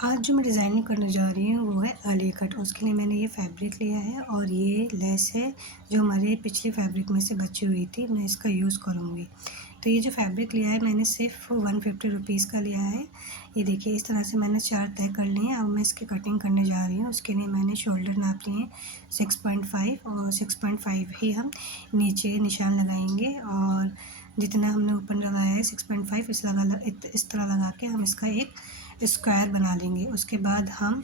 आज जो मैं डिज़ाइनिंग करने जा रही हूँ वो है आलिया कट। उसके लिए मैंने ये फैब्रिक लिया है और ये लेस है जो हमारे पिछले फैब्रिक में से बची हुई थी, मैं इसका यूज़ करूँगी। तो ये जो फैब्रिक लिया है मैंने सिर्फ 150 रुपीज़ का लिया है। ये देखिए इस तरह से मैंने 4 तय कर लिए हैं। अब मैं इसकी कटिंग करने जा रही हूँ। उसके लिए मैंने शोल्डर नाप लिए हैं 6.5 और 6.5 ही हम नीचे निशान लगाएंगे और जितना हमने ऊपर लगाया है 6.5 इस तरह लगा के हम इसका एक स्क्वायर बना लेंगे। उसके बाद हम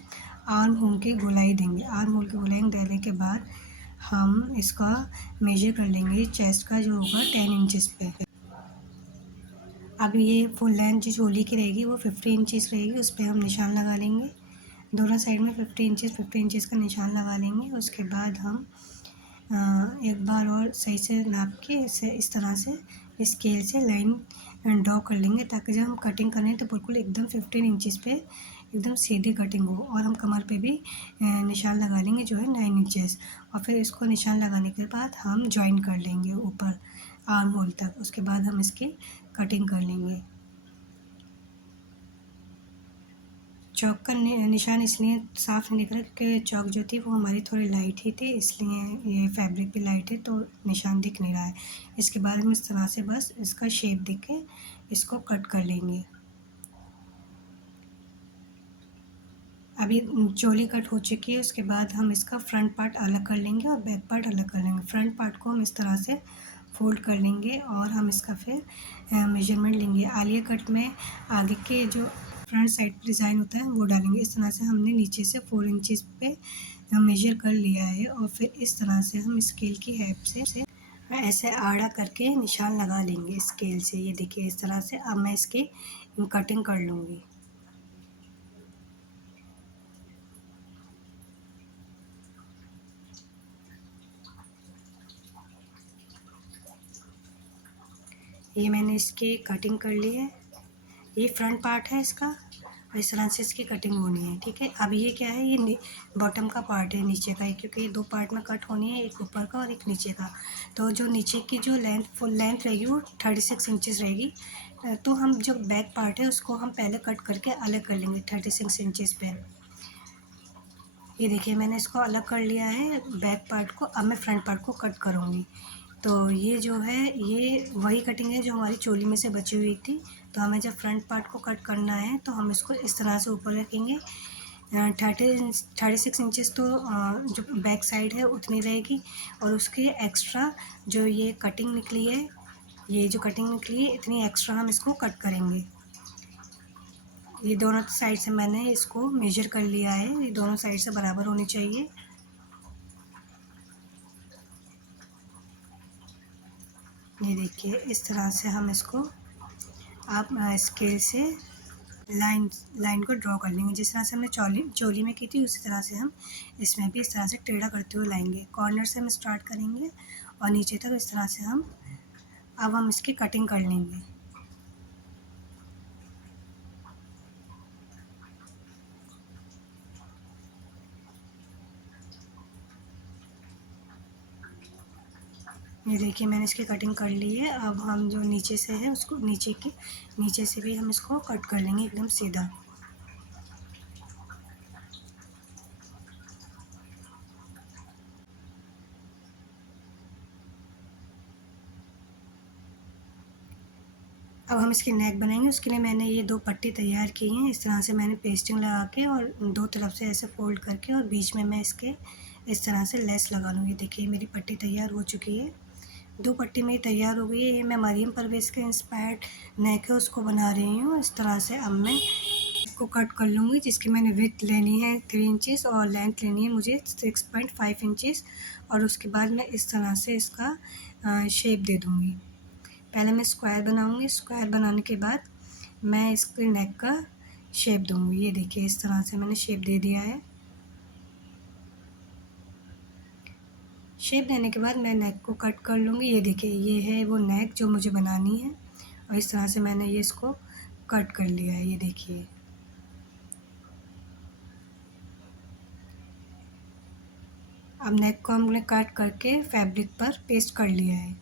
आर्म होल की गोलाई देंगे। आर्म होल की गोलाई देने के बाद हम इसका मेजर कर लेंगे चेस्ट का जो होगा 10 इंचेस पे। अब ये फुल लेंथ जो चोली की रहेगी वो 50 इंचेस रहेगी, उस पर हम निशान लगा लेंगे। दोनों साइड में 50 इंचेस का निशान लगा लेंगे। उसके बाद हम एक बार और सही से नाप के इसे इस तरह से स्केल से लाइन ड्रॉ कर लेंगे ताकि जब हम कटिंग करें तो बिल्कुल एकदम 15 इंचेस पे एकदम सीधी कटिंग हो। और हम कमर पे भी निशान लगा लेंगे जो है 9 इंचेस। और फिर इसको निशान लगाने के बाद हम जॉइन कर लेंगे ऊपर आर्म होल तक। उसके बाद हम इसकी कटिंग कर लेंगे। चौक का निशान इसलिए साफ़ नहीं दिख रहा क्योंकि चौक जो थी वो हमारी थोड़ी लाइट ही थी, इसलिए ये फैब्रिक भी लाइट है तो निशान दिख नहीं रहा है। इसके बाद हम इस तरह से बस इसका शेप देख के इसको कट कर लेंगे। अभी चोली कट हो चुकी है। उसके बाद हम इसका फ्रंट पार्ट अलग कर लेंगे और बैक पार्ट अलग कर लेंगे। फ्रंट पार्ट को हम इस तरह से फोल्ड कर लेंगे और हम इसका फिर मेजरमेंट लेंगे। आलिया कट में आगे के जो फ्रंट साइड पर डिज़ाइन होता है वो डालेंगे। इस तरह से हमने नीचे से 4 इंचेस पे मेजर कर लिया है और फिर इस तरह से हम स्केल की हेल्प से ऐसे आड़ा करके निशान लगा लेंगे स्केल से। ये देखिए इस तरह से। अब मैं इसकी कटिंग कर लूँगी। ये मैंने इसकी कटिंग कर ली है। ये फ्रंट पार्ट है इसका और इस तरह से इसकी कटिंग होनी है, ठीक है। अब ये क्या है, ये बॉटम का पार्ट है नीचे का है, क्योंकि ये 2 पार्ट में कट होनी है, एक ऊपर का और एक नीचे का। तो जो नीचे की जो फुल लेंथ रहेगी वो 36 इंचेस रहेगी। तो हम जो बैक पार्ट है उसको हम पहले कट करके अलग कर लेंगे 36 इंचेस पे। ये देखिए मैंने इसको अलग कर लिया है बैक पार्ट को। अब मैं फ्रंट पार्ट को कट करूँगी। तो ये जो है ये वही कटिंग है जो हमारी चोली में से बची हुई थी। तो हमें जब फ्रंट पार्ट को कट करना है तो हम इसको इस तरह से ऊपर रखेंगे। 36 इंचेस तो जो बैक साइड है उतनी रहेगी और उसके एक्स्ट्रा जो ये कटिंग निकली है, ये जो कटिंग निकली है इतनी एक्स्ट्रा हम इसको कट करेंगे। ये दोनों साइड से मैंने इसको मेजर कर लिया है, ये दोनों साइड से बराबर होनी चाहिए। ये देखिए इस तरह से हम इसको आप स्केल से लाइन लाइन को ड्रॉ कर लेंगे। जिस तरह से हमने चोली में की थी उसी तरह से हम इसमें भी इस तरह से टेढ़ा करते हुए लाएंगे। कॉर्नर से हम स्टार्ट करेंगे और नीचे तक इस तरह से हम इसकी कटिंग कर लेंगे। ये देखिए मैंने इसकी कटिंग कर ली है। अब हम जो नीचे से है उसको नीचे से भी हम इसको कट कर लेंगे एकदम सीधा। अब हम इसकी नेक बनाएंगे। उसके लिए मैंने ये 2 पट्टी तैयार की हैं। इस तरह से मैंने पेस्टिंग लगा के और 2 तरफ से ऐसे फोल्ड करके और बीच में मैं इसके इस तरह से लेस लगा लूँगी। देखिए मेरी पट्टी तैयार हो चुकी है। 2 पट्टी मेरी तैयार हो गई है। ये मैं मरियम परवेज़ के इंस्पायर्ड नेक है उसको बना रही हूँ। इस तरह से अब मैं इसको कट कर लूँगी, जिसकी मैंने विड्थ लेनी है 3 इंचेस और लेंथ लेनी है मुझे 6.5 इंचेस। और उसके बाद मैं इस तरह से इसका शेप दे दूँगी। पहले मैं स्क्वायर बनाऊँगी। स्क्वायर बनाने के बाद मैं इसके नेक का शेप दूँगी। ये देखिए इस तरह से मैंने शेप दे दिया है। शेप देने के बाद मैं नेक को कट कर लूँगी। ये देखिए ये है वो नेक जो मुझे बनानी है और इस तरह से मैंने ये इसको कट कर लिया है। ये देखिए अब नेक को हमने कट करके फैब्रिक पर पेस्ट कर लिया है।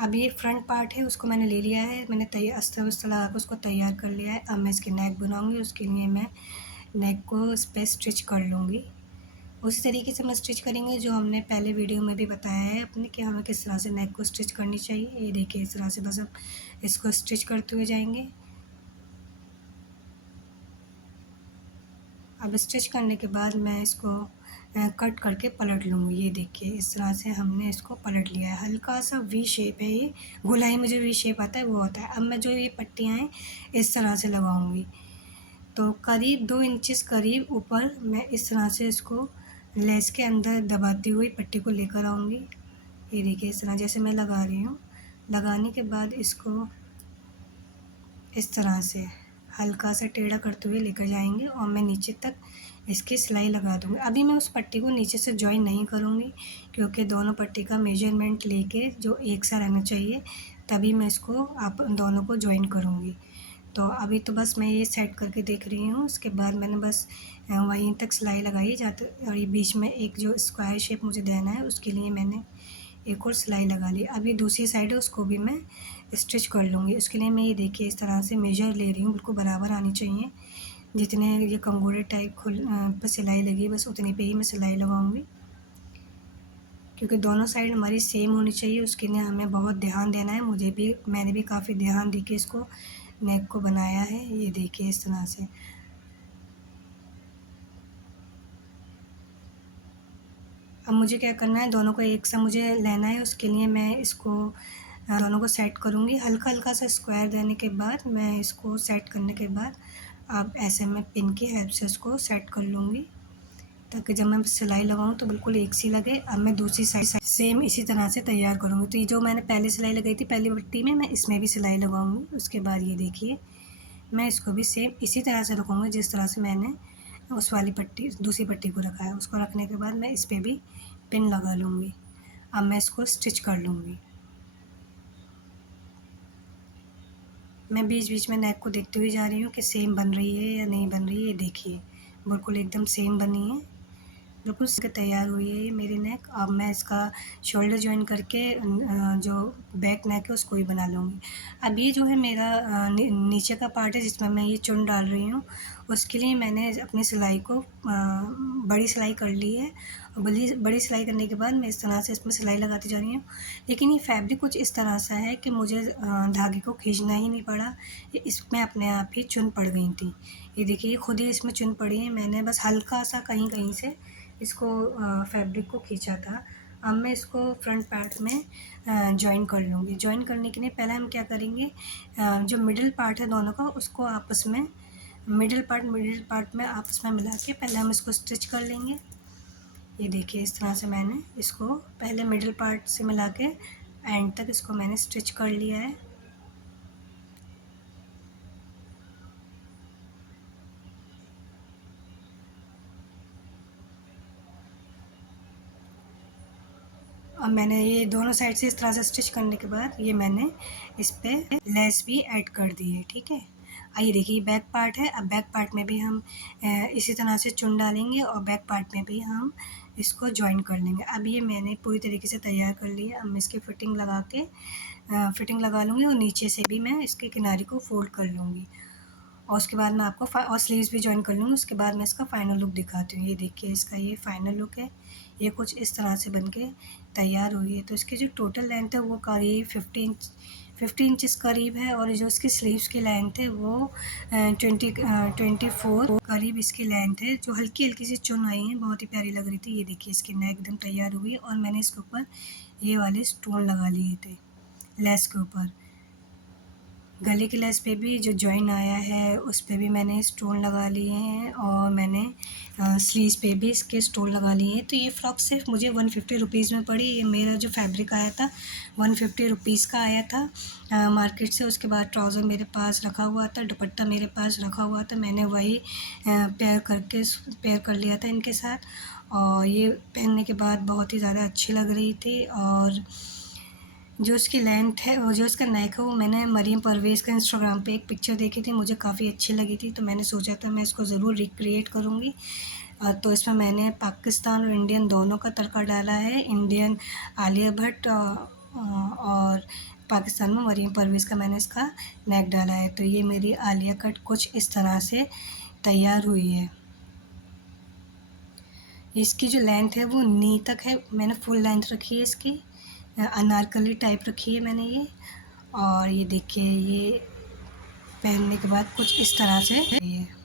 अब ये फ्रंट पार्ट है उसको मैंने ले लिया है, मैंने तैयार अस्तर वस्तर लगा कर उसको तैयार कर लिया है। अब मैं इसकी नेक बनाऊँगी, उसके लिए मैं नेक को इस पे स्टिच कर लूँगी। उसी तरीके से मैं स्टिच करेंगे जो हमने पहले वीडियो में भी बताया है अपने कि हमें किस तरह से नेक को स्टिच करनी चाहिए। ये देखिए इस तरह से बस अब इसको स्टिच करते हुए जाएंगे। अब स्टिच करने के बाद मैं इसको कट करके पलट लूँगी। ये देखिए इस तरह से हमने इसको पलट लिया है। हल्का सा वी शेप है ये, गोलाई में जो वी शेप आता है वो होता है। अब मैं जो ये पट्टियाँ हैं इस तरह से लगाऊँगी, तो करीब 2 इंचेस करीब ऊपर मैं इस तरह से इसको लेस के अंदर दबाती हुई पट्टी को लेकर आऊँगी। ये देखिए इस तरह जैसे मैं लगा रही हूँ। लगाने के बाद इसको इस तरह से हल्का सा टेढ़ा करते हुए लेकर जाएंगे और मैं नीचे तक इसकी सिलाई लगा दूँगी। अभी मैं उस पट्टी को नीचे से जॉइन नहीं करूँगी क्योंकि दोनों पट्टी का मेजरमेंट लेके जो एक सा रहना चाहिए तभी मैं इसको आप दोनों को जॉइन करूँगी। तो अभी तो बस मैं ये सेट करके देख रही हूँ। उसके बाद मैंने बस वहीं तक सिलाई लगाई जहाँ तक, और ये बीच में एक जो स्क्वायर शेप मुझे देना है उसके लिए मैंने एक और सिलाई लगा ली। अब ये दूसरी साइड है उसको भी मैं स्टिच कर लूँगी। उसके लिए मैं ये देखिए इस तरह से मेजर ले रही हूँ, बिल्कुल बराबर आनी चाहिए। जितने ये कंगोड़े टाइप पे सिलाई लगी बस उतनी पे ही मैं सिलाई लगाऊँगी, क्योंकि दोनों साइड हमारी सेम होनी चाहिए। उसके लिए हमें बहुत ध्यान देना है। मैंने भी काफ़ी ध्यान दे के इसको नेक को बनाया है। ये देखिए इस तरह से। अब मुझे क्या करना है, दोनों को एक सा मुझे लेना है। उसके लिए मैं इसको दोनों को सेट करूँगी। हल्का हल्का सा स्क्वायर देने के बाद मैं इसको सेट करने के बाद अब ऐसे मैं पिन की हेल्प से इसको सेट कर लूँगी ताकि जब मैं सिलाई लगाऊँ तो बिल्कुल एक सी लगे। अब मैं दूसरी साइड सेम इसी तरह से तैयार करूँगी। तो ये जो मैंने पहले सिलाई लगाई थी पहली पट्टी में, मैं इसमें भी सिलाई लगाऊँगी। उसके बाद ये देखिए मैं इसको भी सेम इसी तरह से रखूँगी जिस तरह से मैंने उस वाली पट्टी दूसरी पट्टी को रखा है। उसको रखने के बाद मैं इस पर भी पिन लगा लूँगी। अब मैं इसको स्टिच कर लूँगी। मैं बीच बीच में नेक को देखते हुए जा रही हूँ कि सेम बन रही है या नहीं बन रही है। ये देखिए बिल्कुल एकदम सेम बनी है, बिल्कुल तैयार हुई है ये मेरी नेक। अब मैं इसका शोल्डर जॉइन करके जो बैक नेक है उसको ही बना लूँगी। अब ये जो है मेरा नीचे का पार्ट है जिसमें मैं ये चुन डाल रही हूँ, उसके लिए मैंने अपनी सिलाई को बड़ी सिलाई कर ली है। और बड़ी सिलाई करने के बाद मैं इस तरह से इसमें सिलाई लगाती जा रही हूँ। लेकिन ये फैब्रिक कुछ इस तरह सा है कि मुझे धागे को खींचना ही नहीं पड़ा, ये इसमें अपने आप ही चुन पड़ गई थी। ये देखिए खुद ही इसमें चुन पड़ी है, मैंने बस हल्का सा कहीं कहीं से इसको फैब्रिक को खींचा था। अब मैं इसको फ्रंट पार्ट में जॉइन कर लूँगी। जॉइन करने के लिए पहले हम क्या करेंगे, जो मिडिल पार्ट है दोनों का उसको आपस में मिडिल पार्ट में आपस में मिला के पहले हम इसको स्टिच कर लेंगे। ये देखिए इस तरह से मैंने इसको पहले मिडिल पार्ट से मिला के एंड तक इसको मैंने स्टिच कर लिया है। अब मैंने ये दोनों साइड से इस तरह से स्टिच करने के बाद ये मैंने इस पर लेस भी ऐड कर दी है। ठीक है, आइए देखिए बैक पार्ट है। अब बैक पार्ट में भी हम इसी तरह से चुन डालेंगे और बैक पार्ट में भी हम इसको जॉइन कर लेंगे। अब ये मैंने पूरी तरीके से तैयार कर लिया। अब मैं इसकी फिटिंग लगा के फिटिंग लगा लूँगी और नीचे से भी मैं इसके किनारे को फोल्ड कर लूँगी और उसके बाद मैं आपको और स्लीव्स भी जॉइन कर लूँगी। उसके बाद मैं इसका फाइनल लुक दिखाती हूँ। ये देखिए इसका ये फाइनल लुक है, ये कुछ इस तरह से बनके तैयार हुई है। तो इसकी जो टोटल लेंथ है वो करीब 50 इंचेस करीब है और जो इसकी स्लीव्स की लेंथ है वो 24 करीब इसकी लेंथ है। जो हल्की हल्की सी चुन आई है, बहुत ही प्यारी लग रही थी। ये देखिए इसकी नेक एकदम तैयार हुई है और मैंने इसके ऊपर ये वाले स्टोन लगा लिए थे लेस के ऊपर। गले की लेस पे भी जो जॉइन आया है उस पे भी मैंने स्टोन लगा लिए हैं और मैंने स्लीव्स पे भी इसके स्टोन लगा लिए हैं। तो ये फ़्रॉक सिर्फ मुझे 150 रुपीज़ में पड़ी। ये मेरा जो फैब्रिक आया था 150 रुपीज़ का आया था मार्केट से। उसके बाद ट्राउज़र मेरे पास रखा हुआ था, दुपट्टा मेरे पास रखा हुआ था, मैंने वही पेयर कर लिया था इनके साथ। और ये पहनने के बाद बहुत ही ज़्यादा अच्छी लग रही थी। और जो इसकी लेंथ है और जो इसका नेक है वो मैंने मरीम परवेज़ का इंस्टाग्राम पे एक पिक्चर देखी थी, मुझे काफ़ी अच्छी लगी थी। तो मैंने सोचा था मैं इसको ज़रूर रिक्रिएट करूँगी। तो इसमें मैंने पाकिस्तान और इंडियन दोनों का तड़का डाला है। इंडियन आलिया भट्ट और पाकिस्तान में मरीम परवेज़ का मैंने इसका नेक डाला है। तो ये मेरी आलिया कट कुछ इस तरह से तैयार हुई है। इसकी जो लेंथ है वो नी तक है, मैंने फुल लेंथ रखी है इसकी, अनारकली टाइप रखी है मैंने ये। और ये देखिए, ये पहनने के बाद कुछ इस तरह से है।